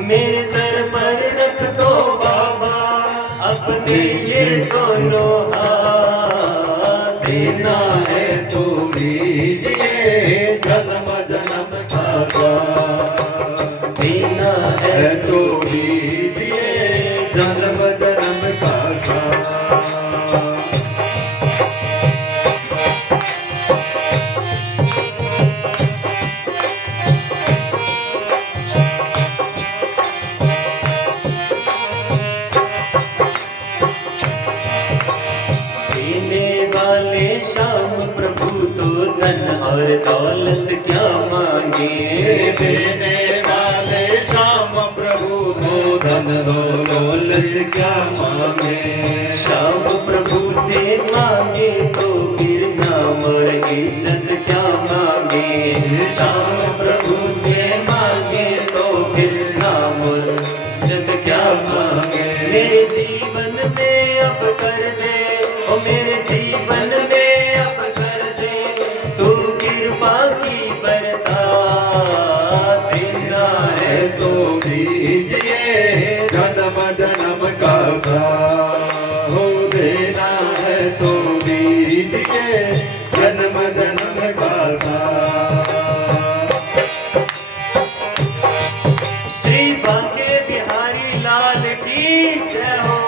मेरे सर पर रख दो बाबा अपने ये दोनों हाथ। देना है तो दीजिए जन्म जन्म का साथ। देना है तो दीजिए जन्म जन्म का साथ। श्याम प्रभु तो धन और दौलत क्या मांगे। देने वाले श्याम प्रभु तो धन दौलत क्या मांगे। श्याम प्रभु से मांगे तो फिर नाम और इज्जत क्या मांगे। श्याम प्रभु से मांगे तो फिर नाम और इज्जत क्या मांगे। मेरे जीवन में अब कर दे, ओ मेरे जीवन में अब कर दे तू कृपा की बरसात। देना है तो दीजिए जन्म जन्म का साथ। हो देना है तो दीजिए जन्म जन्म का साथ। श्री बांके बिहारी लाल की जय हो।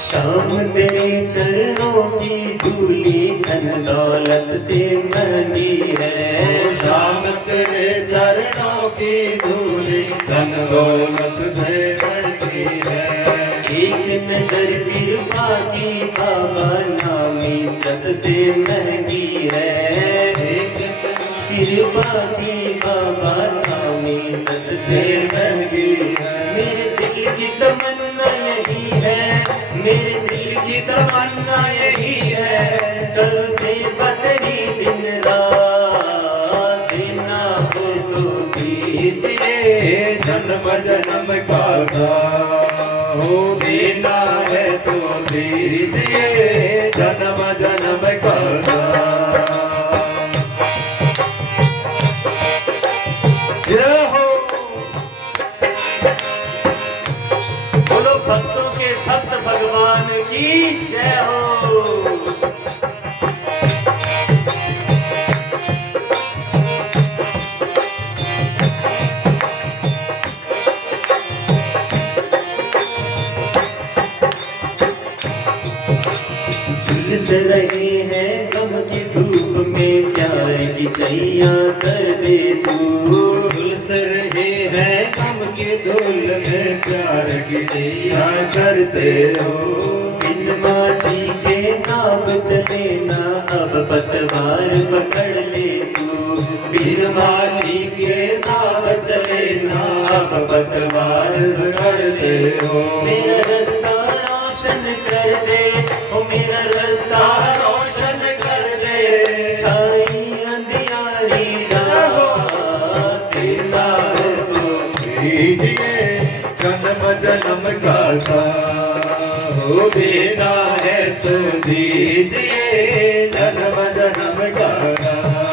श्याम तेरे चरणों की धूली धन दौलत से महंगी है। श्याम तेरे चरणों की धूली धन दौलत से महंगी है। एक नजर कृपा की बाबा नाम इज्जत से महंगी है। एक कृपा की बाबा नाम इज्जत से महंगी है। मेरे दिल की तमन्ना यही है, मेरे दिल की तमन्ना यही है, कल से बदली दिन रात। देना हो तो दीजिए जन्म जन्म का साथ। हो देना है तो दीजिए जन्म जन्म का साथ। जय हो। बोलो भक्तों के भक्त भगवान की जय हो। झुलस रहे हैं गम की धूप में प्यार की छैया कर दे तू। झुलस रहे हैं गम के धूल में प्यार की छैया करते हो। बिन माझी के नाव चले ना अब पतवार पकड़ ले तू। बिन माझी के नाव चले ना अब पतवार पकड़ ले हो। मेरा रास्ता रोशन कर दे, ओ मेरा रास्ता रोशन कर दे। छाई अंधियारी रात। देना है तो दीजिए जन्म जन्म का साथ। हो देना है तो दीजिए जन्म जन्म का साथ।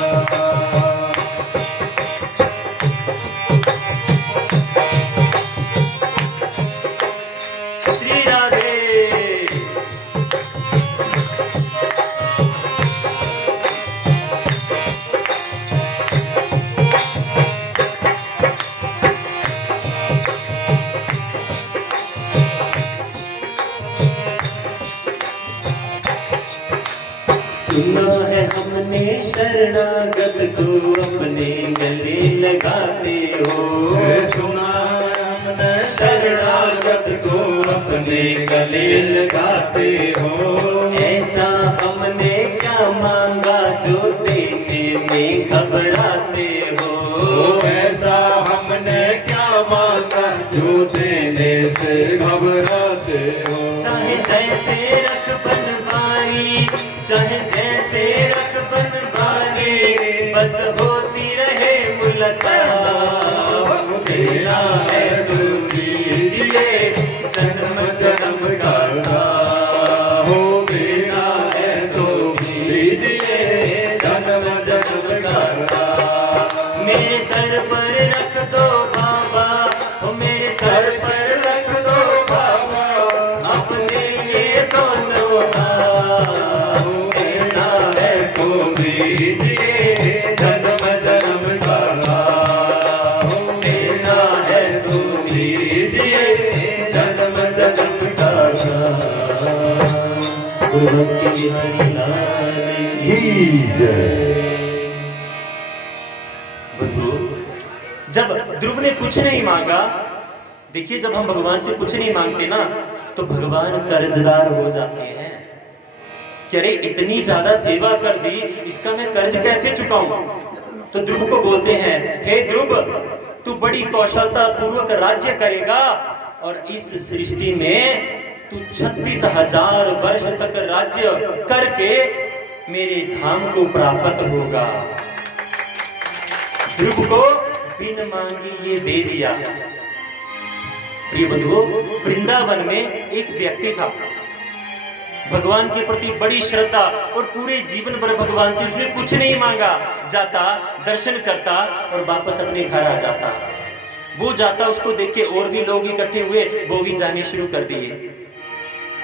श्री राधे। सुना है हमने शरणागत को अपने गले लगाते हो। सुना हमने शरणागत को अपने गले लगाते हो। ऐसा हमने क्या मांगा जो देने में घबराते हो। ऐसा हमने क्या मांगा जो देने से घबराते हो। चाहे जैसे रख बनवारी, चाहे जैसे रख बनवारी, बस हो होती रहे मुलाकात, देना है तो दीजिए जन्म जन्म का साथ, हो देना है तो दीजिए जन्म जन्म का साथ। मेरे सर पर रख दो बाबा, हो मेरे सर पर रख दो बाबा, अपने ये दोनों हाथ, देना है तो दीजिए जन्म जन्म का साथ, देना है तो दीजिए जन्म जन्म का साथ। गुरु की बिहारी लाल की जय। बंधु, जब ध्रुव ने कुछ नहीं मांगा, देखिए जब हम भगवान से कुछ नहीं मांगते ना तो भगवान कर्जदार हो जाते हैं कि अरे इतनी ज्यादा सेवा कर दी, इसका मैं कर्ज कैसे चुकाऊं। तो ध्रुव को बोलते हैं, हे ध्रुव, तू बड़ी कौशलता पूर्वक राज्य करेगा और इस सृष्टि में तू 36,000 वर्ष तक राज्य करके मेरे धाम को प्राप्त होगा। ध्रुव को बिन मांगी ये दे दिया। प्रिय बंधुओं, वृंदावन में एक व्यक्ति था, भगवान के प्रति बड़ी श्रद्धा और पूरे जीवन भर भगवान से उसने कुछ नहीं मांगा, जाता दर्शन करता और वापस अपने घर आ जाता। वो जाता, उसको देख के और भी लोग इकट्ठे हुए, वो भी जाने शुरू कर दिए।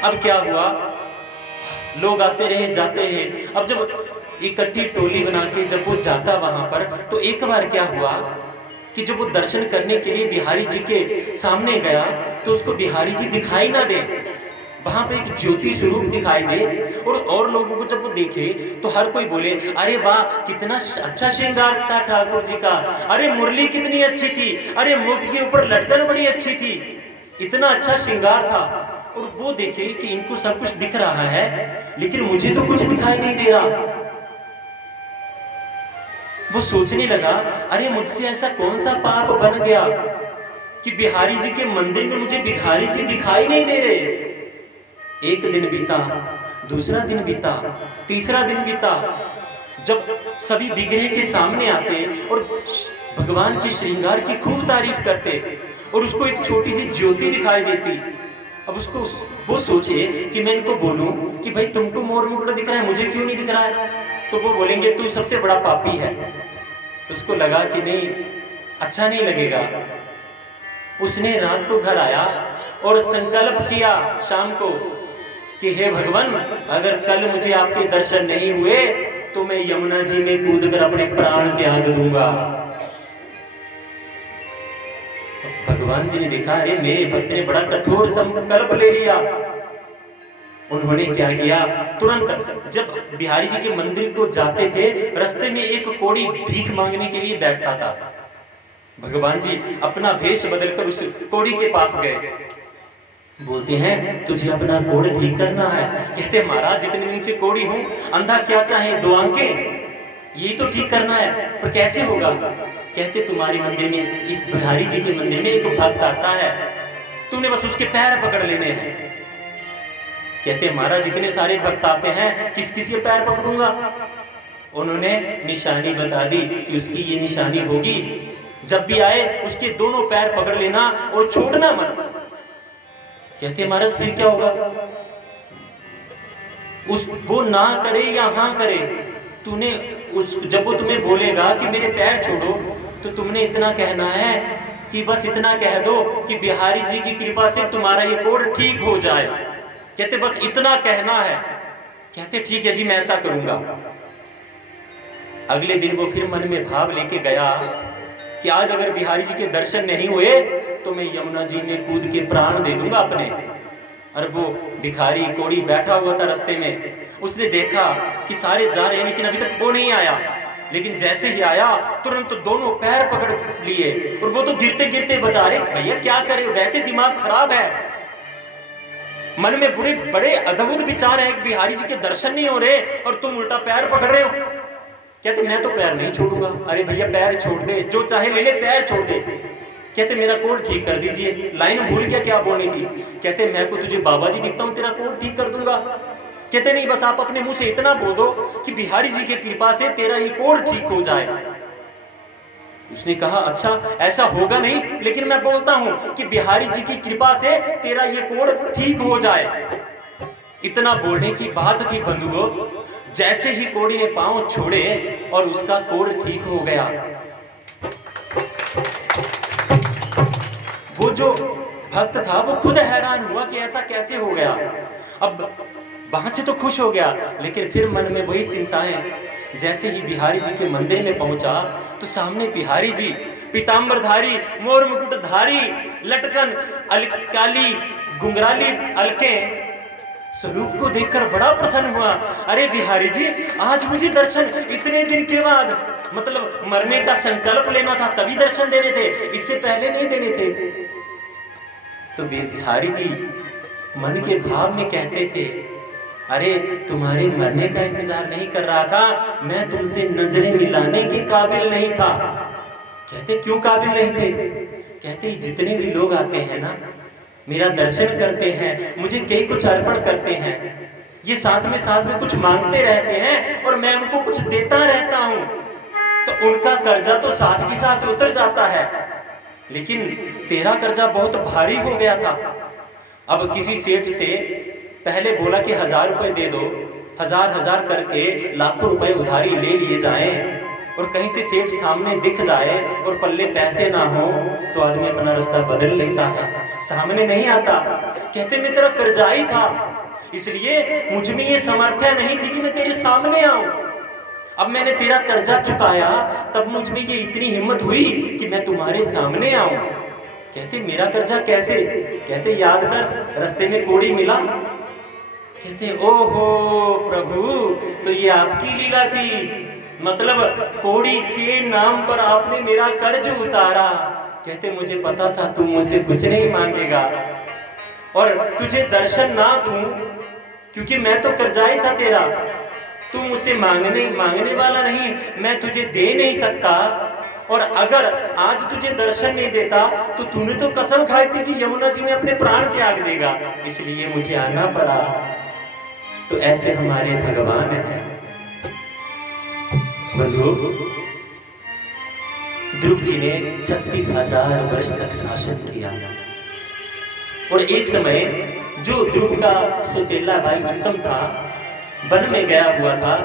अब क्या हुआ, लोग आते रहे जाते हैं। अब जब इकट्ठी टोली बना के जब वो जाता वहां पर, तो एक बार क्या हुआ कि जब वो दर्शन करने के लिए बिहारी जी के सामने गया तो उसको बिहारी जी दिखाई ना दे, वहां पे एक ज्योति स्वरूप दिखाई दे। और लोगों को जब वो देखे तो हर कोई बोले, अरे वाह कितना अच्छा श्रृंगार था ठाकुर जी का, अरे मुरली कितनी अच्छी थी, अरे मुठ के ऊपर लटकन बड़ी अच्छी थी, इतना अच्छा श्रृंगार था। और वो देखे कि इनको सब कुछ दिख रहा है लेकिन मुझे तो कुछ दिखाई नहीं दे रहा। वो सोचने लगा, अरे मुझसे ऐसा कौन सा पाप बन गया कि बिहारी जी के मंदिर में मुझे बिहारी जी दिखाई नहीं दे रहे। एक दिन बीता, दूसरा दिन बीता, तीसरा दिन बीता। जब सभी विग्रह के सामने आते और भगवान की श्रृंगार की खूब तारीफ करते और उसको एक छोटी सी ज्योति दिखाई देती। अब उसको वो सोचे कि मैं इनको बोलूं कि भाई तुमको मोर मुकुट दिख रहा है, मुझे क्यों नहीं दिख रहा है। तो वो बोलेंगे तू सबसे बड़ा पापी है। तो उसको लगा कि नहीं, अच्छा नहीं लगेगा। उसने रात को घर आया और संकल्प किया शाम को कि हे भगवान, अगर कल मुझे आपके दर्शन नहीं हुए तो मैं यमुना जी में कूदकर अपने प्राण त्याग दूंगा। भगवान जी ने देखा, अरे मेरे भक्त ने बड़ा कठोर संकल्प ले लिया। उन्होंने क्या किया, तुरंत जब बिहारी जी के मंदिर को जाते थे, रास्ते में एक कोढ़ी भीख मांगने के लिए बैठता था। भगवान जी अपना भेष बदलकर उस कोढ़ी के पास गए। बोलते हैं, तुझे अपना कोढ़ ठीक करना है। कहते, महाराज जितने दिन से कोढ़ी हूं, अंधा क्या चाहे, 2 आंखें, यही तो ठीक करना है, पर कैसे होगा। कहते, तुम्हारे मंदिर में, इस बिहारी जी के मंदिर में एक भक्त आता है, तूने बस उसके पैर पकड़ लेने हैं। कहते, महाराज इतने सारे भक्त आते हैं, किस किस के पैर पकड़ूंगा। उन्होंने निशानी बता दी कि उसकी ये निशानी होगी, जब भी आए उसके दोनों पैर पकड़ लेना और छोड़ना मत। कहते, महाराज फिर क्या होगा। वो ना करे या हाँ करे, तूने जब वो तुम्हें बोलेगा कि मेरे पैर छोड़ो, तो तुमने इतना कहना है कि बस इतना कह दो कि बिहारी जी की कृपा से तुम्हारा ये कोढ़ ठीक हो जाए। कहते, बस इतना कहना है। कहते, ठीक है जी, मैं ऐसा करूंगा। अगले दिन वो फिर मन में भाव लेके गया कि आज अगर बिहारी जी के दर्शन नहीं हुए तो मैं यमुना जी में कूद के प्राण दे दूंगा अपने। और वो भिखारी कोढ़ी बैठा हुआ था रास्ते में, उसने देखा कि सारे जा रहे हैं लेकिन अभी तक वो नहीं आया। लेकिन जैसे ही आया तुरंत दोनों पैर पकड़ लिए और वो तो गिरते गिरते बचा रहे। भैया क्या करे, वैसे दिमाग खराब है, मन में बड़े बड़े अद्भुत विचार हैं, बिहारी जी के दर्शन नहीं हो रहे और तुम उल्टा पैर पकड़ रहे हो। कहते, मैं तो पैर नहीं छोड़ूंगा। अरे भैया पैर छोड़ दे, जो चाहे ले ले, पैर छोड़ दे। कहते, मेरा कोढ़ ठीक कर दीजिए। लाइन भूल गया क्या बोलनी थी। कहते, मैं को तुझे बाबा जी दिखता हूँ, तेरा कोढ़ ठीक कर दूंगा। कहते, नहीं, बस आप अपने मुंह से इतना बोल दो कि बिहारी जी की कृपा से तेरा ये कोढ़ ठीक हो जाए। उसने कहा अच्छा ऐसा होगा नहीं, लेकिन मैं बोलता हूं कि बिहारी जी की कृपा से तेरा ये कोढ़ ठीक हो जाए। इतना बोलने की बात थी बंधुओं, जैसे ही कोढ़ी ने पांव छोड़े और उसका कोढ़ ठीक हो गया। वो जो भक्त था वो खुद हैरान हुआ कि ऐसा कैसे हो गया। अब वहां से तो खुश हो गया, लेकिन फिर मन में वही चिंताएं। जैसे ही बिहारी जी के मंदिर में पहुंचा तो सामने बिहारी जी पीताम्बरधारी, मोर मुकुटधारी, लटकन काली घुंघराली अलकें स्वरूप को देखकर बड़ा प्रसन्न हुआ। अरे बिहारी जी, आज मुझे दर्शन इतने दिन के बाद, मतलब मरने का संकल्प लेना था तभी दर्शन देने थे, इससे पहले नहीं देने थे। तो बिहारी जी मन के भाव में कहते थे, अरे तुम्हारे मरने का इंतजार नहीं कर रहा था, मैं तुमसे नजरें मिलाने के काबिल नहीं था। कहते क्यों काबिल नहीं थे? कहते जितने भी लोग आते हैं ना, मेरा दर्शन करते हैं, मुझे कई कुछ अर्पण करते हैं, ये साथ में कुछ मांगते रहते हैं और मैं उनको कुछ देता रहता हूं, तो उनका कर्जा तो साथ के साथ उतर जाता है, लेकिन तेरा कर्जा बहुत भारी हो गया था। अब किसी सेठ से पहले बोला कि 1000 रुपए दे दो, हजार करके लाखों रुपए उधारी ले लिए जाएं, और कहीं से सेठ सामने दिख जाए और पल्ले पैसे ना हो तो आदमी अपना रास्ता बदल लेता है, सामने नहीं आता। कहते मैं तेरा कर्जाई था, इसलिए मुझ में ये सामर्थ्य नहीं थी कि मैं तेरे सामने आऊं। अब मैंने तेरा कर्जा चुकाया, तब मुझ में ये इतनी हिम्मत हुई कि मैं तुम्हारे सामने आऊं। कहते मेरा कर्जा कैसे? कहते याद कर, रास्ते में कोढ़ी मिला। कहते ओहो प्रभु, तो ये आपकी लीला थी, मतलब कोढ़ी के नाम पर आपने मेरा कर्ज उतारा। कहते मुझे पता था तू मुझसे कुछ नहीं मांगेगा और तुझे दर्शन ना दूं, क्योंकि मैं तो कर्जाई था तेरा, तू मुझसे मांगने वाला नहीं, मैं तुझे दे नहीं सकता। और अगर आज तुझे दर्शन नहीं देता तो तूने तो कसम खाई थी कि यमुना जी में अपने प्राण त्याग देगा, इसलिए मुझे आना पड़ा। तो ऐसे हमारे भगवान हैं। बंधुओं, ध्रुव जी ने 36,000 वर्ष तक शासन किया, और एक समय जो ध्रुव का सौतेला भाई उत्तम था, वन में गया हुआ था,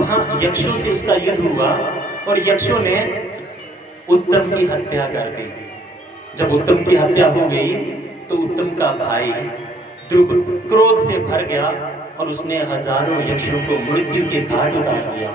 वहां यक्षों से उसका युद्ध हुआ और यक्षों ने उत्तम की हत्या कर दी। जब उत्तम की हत्या हो गई तो उत्तम का भाई ध्रुव क्रोध से भर गया और उसने हजारों यक्षों को मृत्यु के घाट उतार दिया।